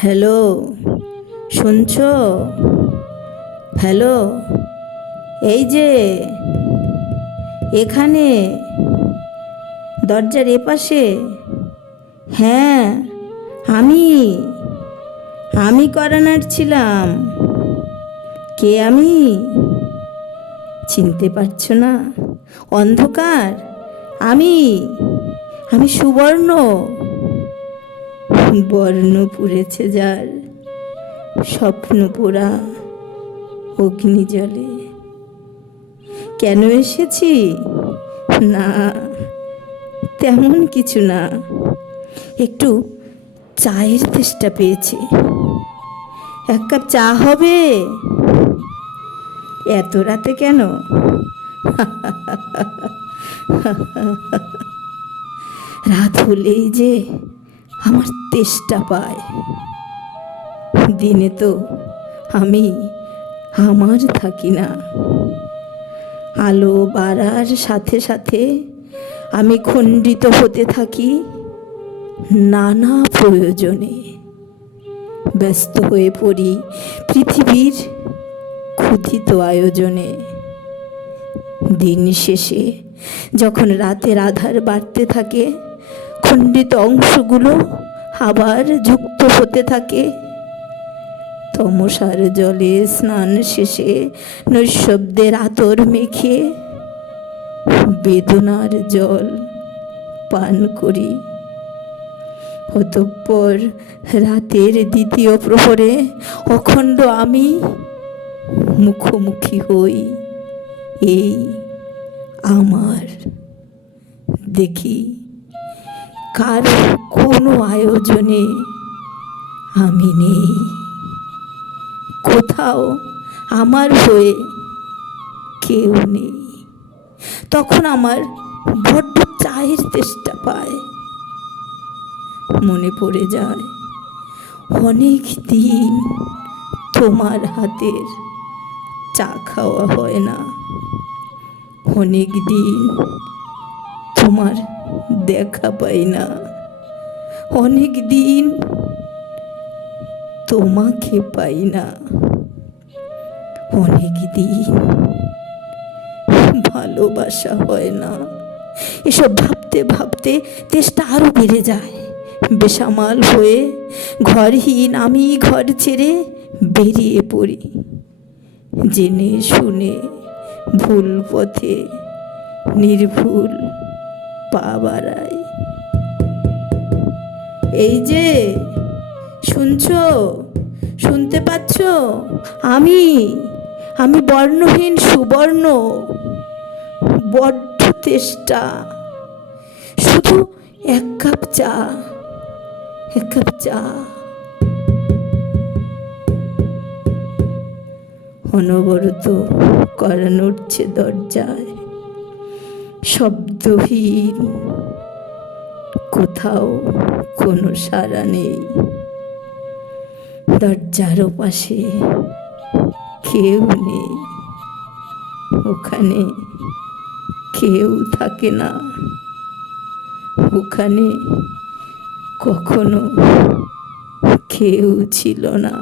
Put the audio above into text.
Hello, শুনছো? Hello, এই যে এখানে দরজার এপাশে। হ্যাঁ, আমি আমি করানার ছিলাম। কে আমি? চিনতে পারছো না? অন্ধকার। আমি আমি সুবর্ণ। বর্ণ পুড়েছে যার, স্বপ্ন পোড়া অগ্নি জলে। কেন এসেছি? না, তেমন কিছু না, একটু চায়ের তেষ্টা পেয়েছি। এক কাপ চা হবে? এত রাতে কেন? রাত হলেই যে আমার তেষ্টা পায়। দিনে তো আমি আমার থাকি না। আলো বাড়ার সাথে সাথে আমি খণ্ডিত হতে থাকি নানা প্রয়োজনে। ব্যস্ত হয়ে পড়ি পৃথিবীর ক্ষুধিত আয়োজনে। দিন শেষে যখন রাতের আধার বাড়তে থাকে, খণ্ডিত অংশগুলো আবার যুক্ত হতে থাকে। তমসার জলে স্নান শেষে নৈশব্দের আতর মেখে বেদনার জল পান করি। অতঃপর রাতের দ্বিতীয় প্রহরে অখণ্ড আমি মুখোমুখি হই এই আমার। দেখি কার কোনো আয়োজনে আমি নেই। কোথাও আমার হয়ে কেউ নেই। তখন আমার বড্ড চায়ের তেষ্টা পায়। মনে পড়ে যায় অনেক দিন তোমার হাতের চা খাওয়া হয় না। অনেক দিন তোমার দেখা পাই না। অনেক দিন তোমাকে পাই না। অনেক দিন ভালোবাসা হয় না। এসব ভাবতে ভাবতে তেষ্টা আরো বেড়ে যায়। বেসামাল হয়ে ঘরহীন আমি ঘর ছেড়ে বেরিয়ে পড়ি। জেনে শুনে ভুল পথে নির্ভুল পা বাড়াই। এই যে শুনছো, শুনতে পাচ্ছ? আমি আমি বর্ণহীন সুবর্ণ। বড্ড তেষ্টা, শুধু এক কাপ চা, এক কাপ চা। অনবরত কড়া নড়ছে দরজায়, শব্দহীন, কোথাও কোনো সাড়া নেই। দরজার ওপাশে কেউ নেই, ওখানে কেউ থাকে না। ওখানে কখনো কেউ ছিল না।